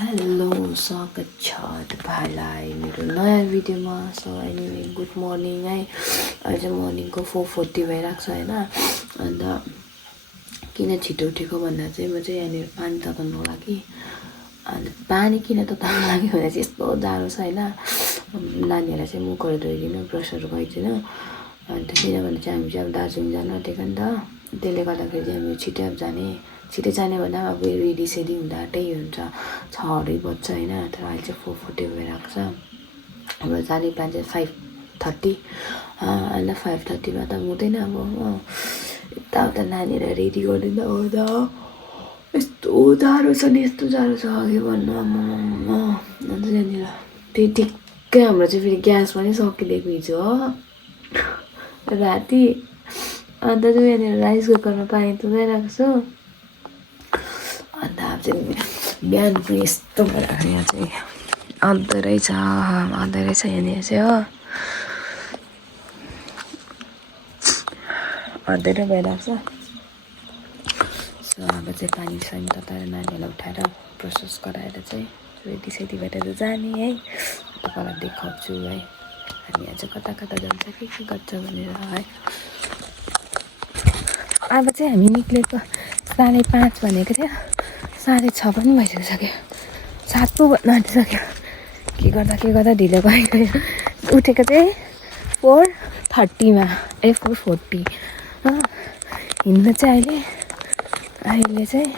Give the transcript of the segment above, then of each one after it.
Hello स्वागत छ तपाईँलाई मेरो नयाँ भिडियोमा। सो एनिवे गुड मर्निङ है। अहिले मर्निङको 4:40 भइरहेको छ होइन। अन्त किन छिटो उठेको भन्दा चाहिँ म चाहिँ यहाँनिर पानी तताउनुको लागि। अन्त पानी किन तताउनु लागि भन्दा चाहिँ यस्तो जाडो छ होइन। नानीहरूलाई चाहिँ मुखहरू धोइदिनु, ब्रसहरू गरिदिनु। अन्त किनभने चाहिँ हामी चाहिँ अब दार्जिलिङ जानु आँटेको नि त, त्यसले गर्दाखेरि चाहिँ हामी छिटै जाने भन्दा अब रेडी सेडी हुँदा त्यही हुन्छ 6 बज्छ होइन। तर अहिले चाहिँ 4:40 भइरहेको छ। हाम्रो जाने प्लान चाहिँ 5:30 अन्त 5:30मा त हुँदैन। अब यताउता नानीहरूलाई रेडी गरिदिँदा हुँदा यस्तो जाडो छ नि, यस्तो जाडो छ के भन्नु। अन्त त्यहाँनिर त्यही ठिक्कै हाम्रो चाहिँ फेरि ग्यास पनि सकिदिएको हिजो हो राति। अन्त चाहिँ यहाँनिर राइस कुकरमा पानी तुलाइरहेको छु। अन्त अब चाहिँ बिहान पनि यस्तो भइरहेको यहाँ चाहिँ अँध्यारै छ यहाँनिर चाहिँ हो। अँध्यारो भइरहेको छ। सो अब चाहिँ पानी सानी तताएर नानीहरूलाई उठाएर प्रोसेस गराएर चाहिँ रेडी सेडी भएर जाने है। तपाईँलाई देखाउँछु है हामी आज कता कता जान्छ के गर्छ भनेर है। अब चाहिँ हामी निक्लेको 5:30 भनेको थियो, 6:30 पनि भइसक्यो, 7 पो बज्न आँटिसक्यो। के गर्दा ढिलो भइगयो। उठेको चाहिँ 4:30मा 4:40 हिँड्नु चाहिँ अहिले चाहिँ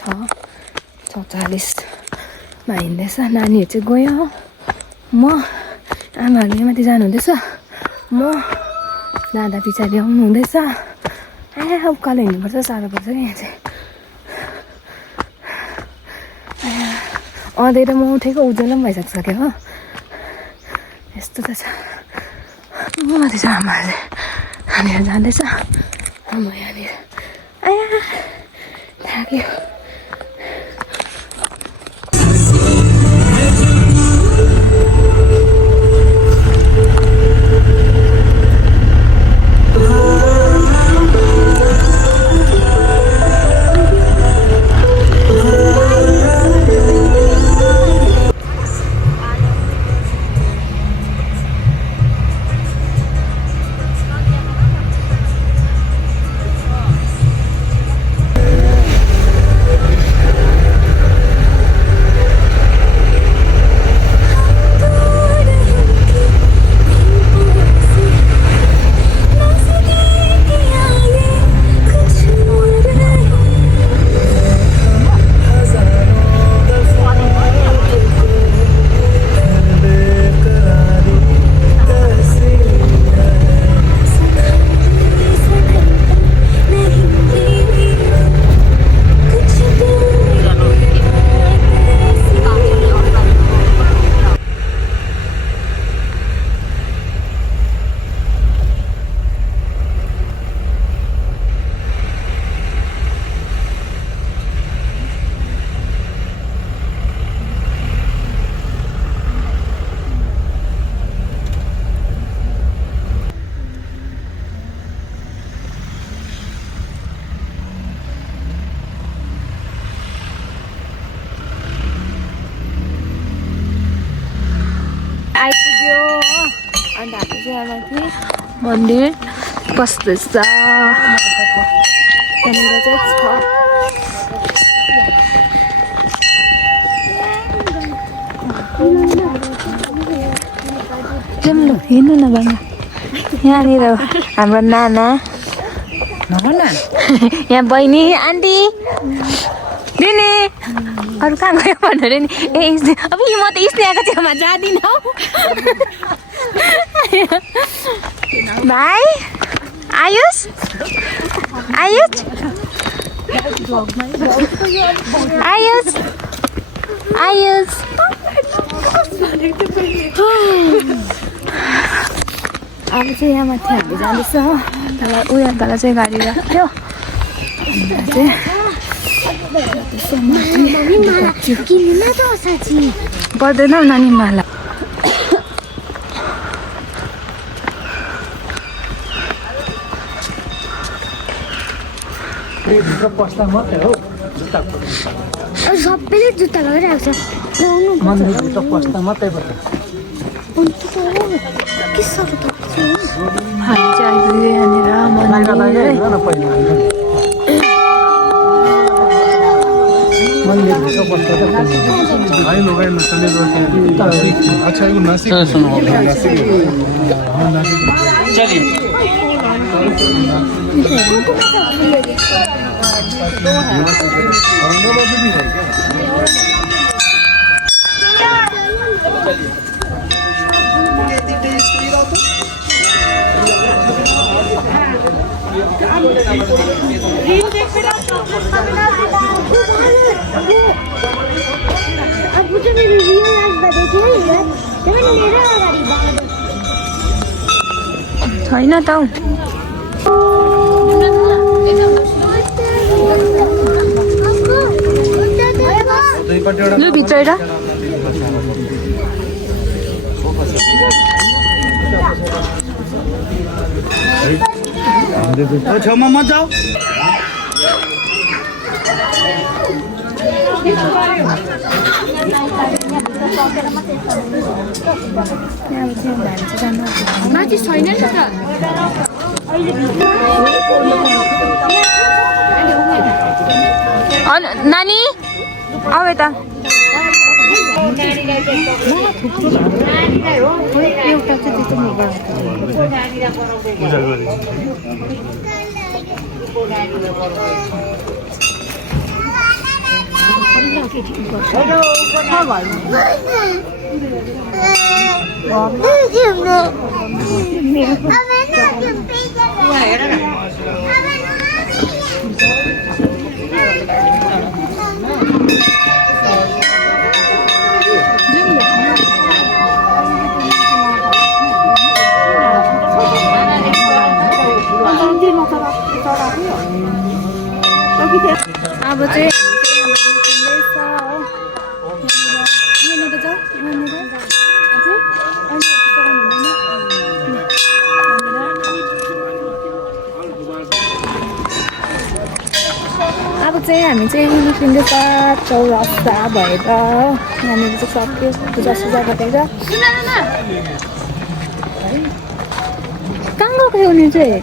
6:40मा हिँड्दैछ। नानीहरू चाहिँ गयो, म आमाहरूले माथि जानुहुँदैछ, म दादा पछाडि आउनु हुँदैछ। उकालो हिँड्नुपर्छ, साह्रो पर्छ कि यहाँ चाहिँ। अँध्यारो म उठेको उज्यालो पनि भइसक्यो हो। यस्तो त छ। माथि छ आमाहरूले, नानीहरू जाँदैछ, म यहाँनिर थाक्यो। आइपुग्यो। अन्त हामी चाहिँ माथि मन्दिर बस्दैछ। त्यहाँनिर चाहिँ छ जाउँ हिँड्नु न बाबा। यहाँनिर हाम्रो नाना यहाँ बहिनी आन्टी दिने अरू कहाँ गयो भन्नु अरे नि। अब यो म त स्नेहको छेउमा जाँदिनँ हौ। भाइ आयुष अब चाहिँ यहाँ माथि हामी जाँदैछ हो। तर उयो तल चाहिँ गाडी राखेको थियो। पर्दैन नानी माला। पस्दा मात्रै हो। सबैले जुत्ता लगाइरहेको छ मन्दिरभित्र पस्दा मात्रै पर्छ के साह्रो त हामी चाहिँ आइपुग्यो यहाँनिर मन्दिर मन्दिरभित्र पस्दा अच्छा यो नासिक अब चाहिँ मेरो रियल लाइफमा देखेँ मेरो अगाडि छैन त लु भित्र हेर छेउमा मत जाऊ माथि छैन नि त नानी आऊ यता एउटा चाहिँ त्यस्तो अब चाहिँ यहाँनिर जाऊ अब चाहिँ हामी चाहिँ निस्किँदैछ चौरस्ता भएर यहाँनिर चाहिँ सक्यो पूजासुजा गरेर कहाँ गएको थियो उनी चाहिँ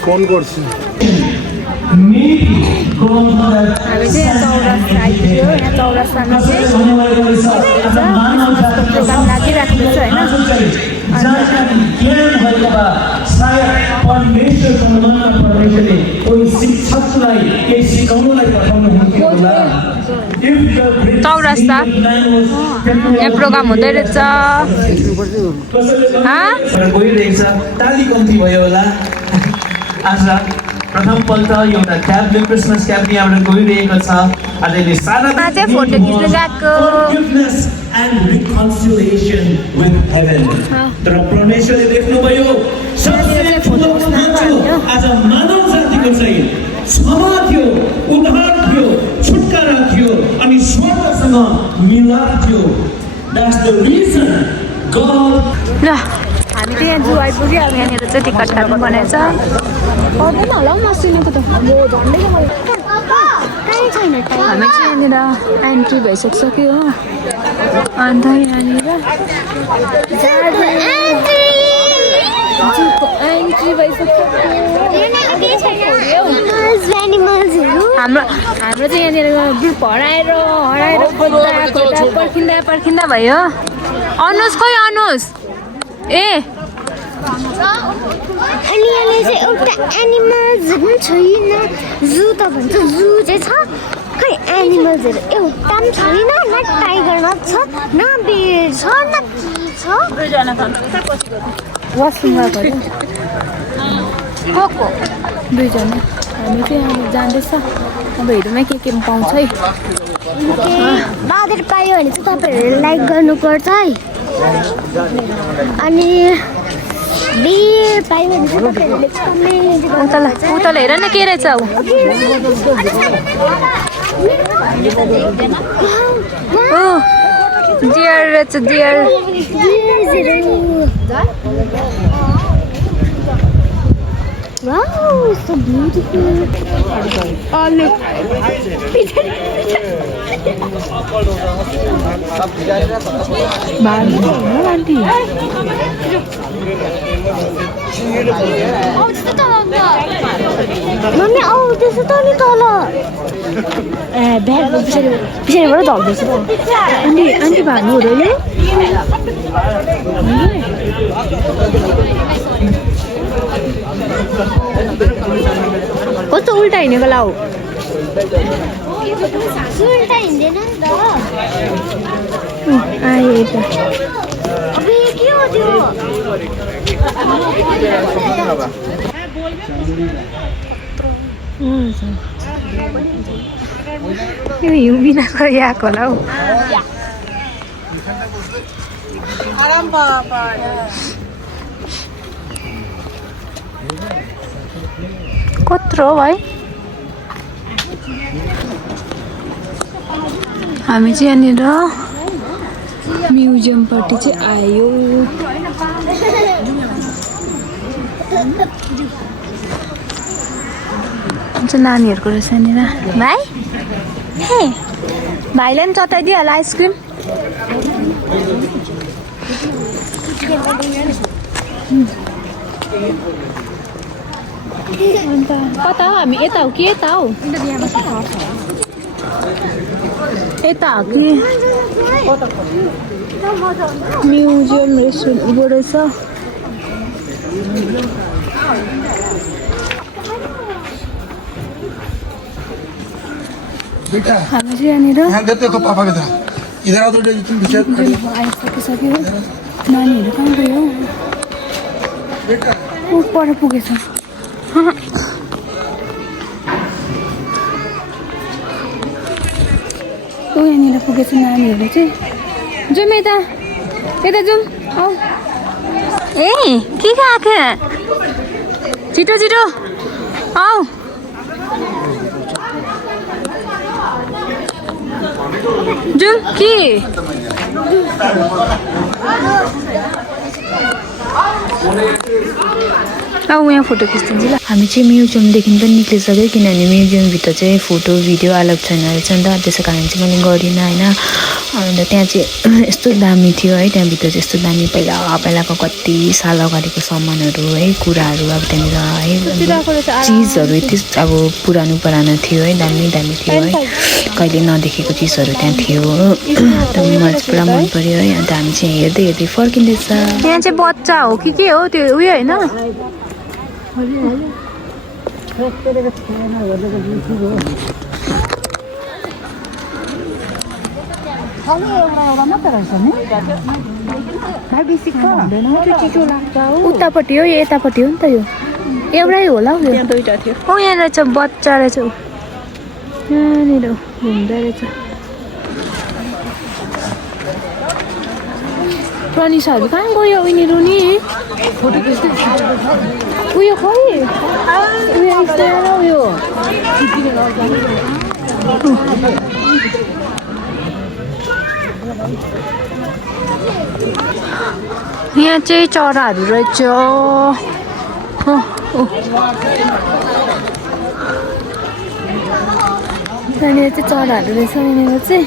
फोन गर्छु हामी चाहिँ यहाँ चौरस्ता आइपुग्यो यहाँ चौरस्तामा चाहिँ क्रिसमसको प्रोग्राम लागिराख्नु छ होइन चौरस्ता यहाँ प्रोग्राम हुँदै रहेछ गइरहेछ ताली कम्ती भयो होला आज प्रथमपल्ट एउटा क्याबले क्रिसमस क्याब यहाँबाट गइरहेको छ आज यसले सारा चाहिँ फोटो खिच्न गएको and reconciliation with heaven. तर परमेश्वरले देख्नुभयो सबसे ठुलो मान्छे आज मानव जातिको चाहिँ क्षमा थियो उद्धार थियो छुटकारा थियो अनि स्वर्गसँग मिलाप थियो. That's the reason God ल हामी चाहिँ यहाँ जू आइपुग्यो अब यहाँनिर चाहिँ टिकटहरू बनाएछ पर्दैन होला हौ नसुनेको त झन्डै कहीँ छैन हामी चाहिँ यहाँनिर एन्ट्री भइसकिसक्यो हो अन्त यहाँनिर एन्ट्री भइसक्यो हाम्रो चाहिँ यहाँनिर ग्रुप हराएर खोज्दा पर्खिँदा भयो अनुज खोइ अनुज ए अनि यहाँ चाहिँ एउटा एनिमल्सहरू पनि छैन जू त भन्छ जू चाहिँ छ खै एनिमल्सहरू एउटा पनि छैन न टाइगर छ न बेर छ न के छ वासरुम गएको को दुईजना हामी चाहिँ अब जाँदैछ अब हेरौँ के पाउँछ है बाँदर पायो भने चाहिँ तपाईँहरूले लाइक गर्नुपर्छ है अनि बेर पायो भने चाहिँ तपाईँहरूले कमेन्ट उता हेर न के रहेछ ऊ डियर रहेछ dear Wow, so beautiful. Oh, look. Bad, no, auntie. Mummy, oh, this is only taller. Bag पछाडिबाट ढल्दैछ आन्टी भानु हुँदैन कस्तो उल्टा हिँडेको लाउ उल्टा हिँड्दैन नि त आए त अब यो के हो त्यो यो हिउँ बिनाको आएको होला हौ कत्रो भाइ हामी चाहिँ यहाँनिर म्युजियमपट्टि चाहिँ आयो नानीहरूको रहेछ यहाँनिर भाइ हे भाइलाई पनि चताइदियो होला आइसक्रिम अन्त कता हो हामी यता हो कि यता हो यता हो कि म्युजियम रेस्टुरेन्ट उँभो रहेछ बेटा हामी चाहिँ यहाँनिर यहाँ देखो पापा के तरह इधर आओ तो तुम पीछे आइसकिसक्यो नानीहरू कहाँ गयो ऊ पर पुगेछ ऊ यहाँनिर पुगेछ नानीहरू चाहिँ जाउँ यता यता जाउँ आऊ ए के खाएको छिटो छिटो आऊ जाउँ के अब यहाँ फोटो खिच्दिन्छु ल हामी चाहिँ म्युजियमदेखि पनि निक्लिसक्यो किनभने म्युजियमभित्र चाहिँ फोटो भिडियो अलाउड छैन रहेछ नि त त्यसै कारण चाहिँ मैले गरिनँ होइन अन्त त्यहाँ चाहिँ यस्तो दामी थियो है त्यहाँभित्र चाहिँ यस्तो दामी पहिलाको कति साल अगाडिको सामानहरू है कुराहरू अब त्यहाँनिर है चिजहरू यति अब पुरानो थियो है दामी थियो है कहिले नदेखेको चिजहरू त्यहाँ थियो मलाई चाहिँ पुरा मन पर्यो है अन्त हामी चाहिँ हेर्दै फर्किँदैछ यहाँ चाहिँ बच्चा हो कि के हो त्यो उयो होइन उतापट्टि हो यतापट्टि हो नि त यो एउटै होला हौ दुईटा थियो हो यहाँ रहेछ बच्चा रहेछ यहाँनिर घुम्दै रहेछ प्रनिसाहरू कहाँ गयो उनीहरू नि उयो खै उयो उयो यहाँ चाहिँ चराहरू रहेछ त्यहाँनिर चाहिँ चराहरू रहेछ यहाँनिर चाहिँ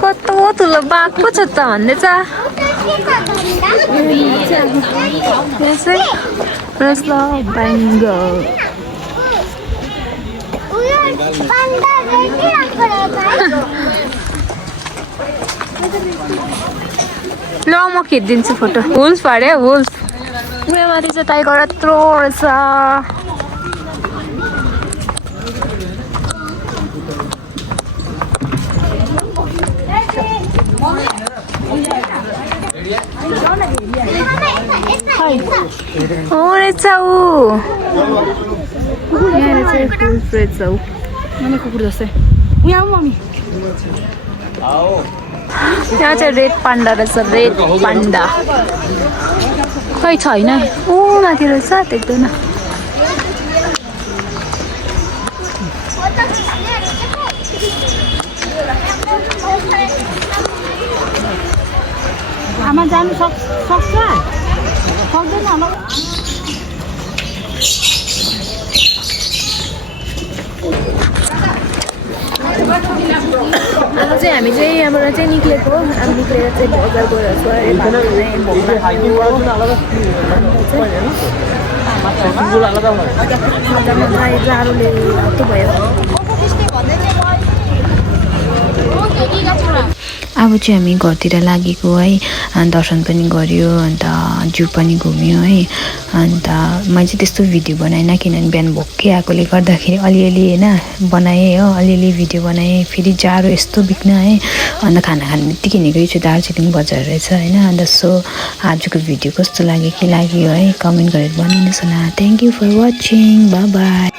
कस्तो ठुलो बाघ पो छ त भन्दैछ ल म खिचिदिन्छु फोटो वुल्फ अरे वुल्फ उयो माथि चाहिँ टाइगर यत्रो रहेछ रहेछ ऊ यहाँ चाहिँ वुल्फ रहेछ ऊ कुकुर जस्तै यहाँ मम्मी यहाँ चाहिँ रेड पान्डा रहेछ रेड पान्डा खै छैन ऊ माथि रहेछ देख्दैन आमा जानु सक्छ सक्दैन होला अब चाहिँ हामी चाहिँ यहाँबाट चाहिँ निक्लेको अब निक्लेर चाहिँ बजार गएर छ जाडोले त्यो भयो अब चाहिँ हामी घरतिर लागेको है दर्शन पनि गऱ्यो अन्त जू पनि घुम्यो है अन्त मैले चाहिँ त्यस्तो भिडियो बनाएन किनभने बिहान भोकै आएकोले गर्दाखेरि अलिअलि होइन बनाएँ हो अलिअलि भिडियो बनाएँ फेरि जाडो यस्तो बिग्न है अन्त खाना खाने बित्तिकै हिँडेको यो चाहिँ दार्जिलिङ बजार रहेछ होइन अन्त सो आजको भिडियो कस्तो लाग्यो के लाग्यो है कमेन्ट गरेर भनिदिनुहोस् न thank you for watching bye by